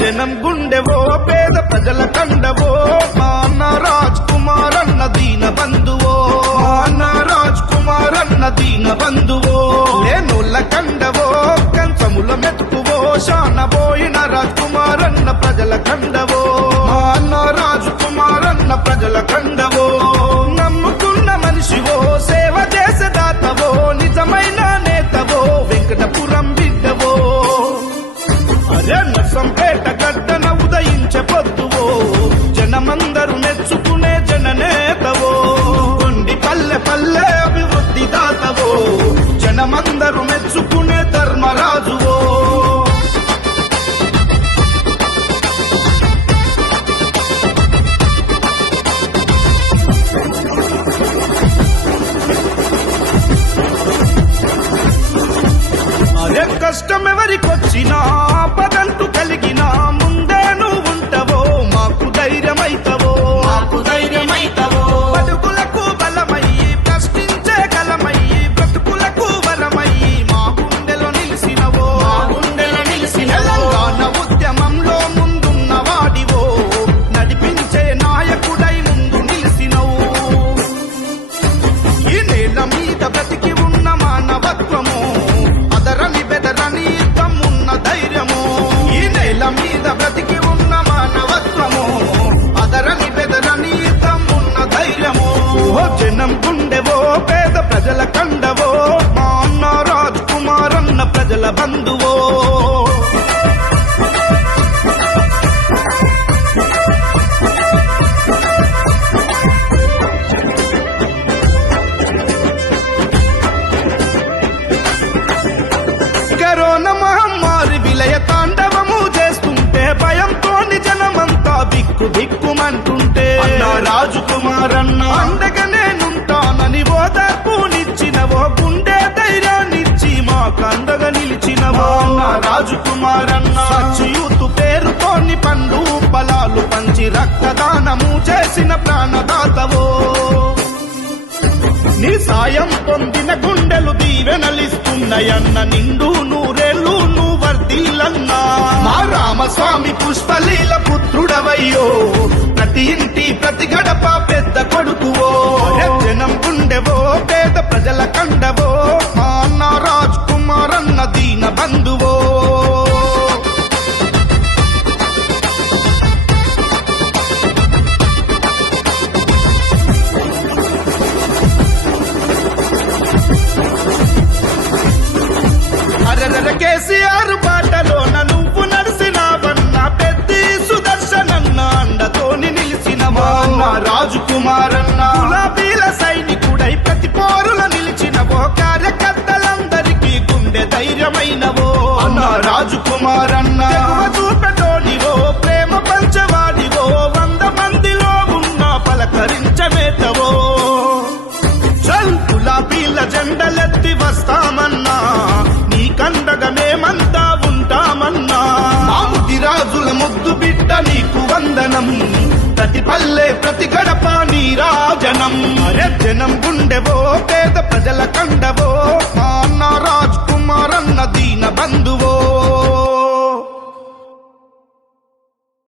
జనం గుండెవో పేద ప్రజల కండవో మా అన్న రాజ్ కుమార్ అన్న దీన బంధువో. మా అన్న రాజ్ కుమార్ అన్న దీన బంధువో. లేనుల్ల కండవో కంచముల మెతుకు మెతుకువో పోయిన రాజ్ కుమారన్న ప్రజల కండవో అరే ప్రజల బంధువో రాజకుమార్ యూత్ పేరుతోని పండు ఫలాలు పంచి రక్తదానము చేసిన ప్రాణదాతవో. నీ సాయం పొందిన గుండెలు దీవెనలిస్తున్నాయన్న నిండు నూరేళ్ళు నువ్వు వర్దీలన్నా మా రామస్వామి పుష్పలీల పుత్రుడవయ్యో ధైర్యమైనవో అన్న రాజకుమార్ అన్న తెగువ చూపెటోడివో ప్రేమ పంచవాడివో వంద మందిలో ఉన్న పలకరించమేతవో. చల్ గులాబీల జెండలెత్తి వస్తామన్నా నీ కండగా మేమంతా ఉంటామన్నా. మాముది రాజుల ముద్దు బిడ్డ నీకు వందనం ప్రతి పల్లె ప్రతి గడప నీ రాజనం. అరే జనం గుండెవో పేద ప్రజల కండవో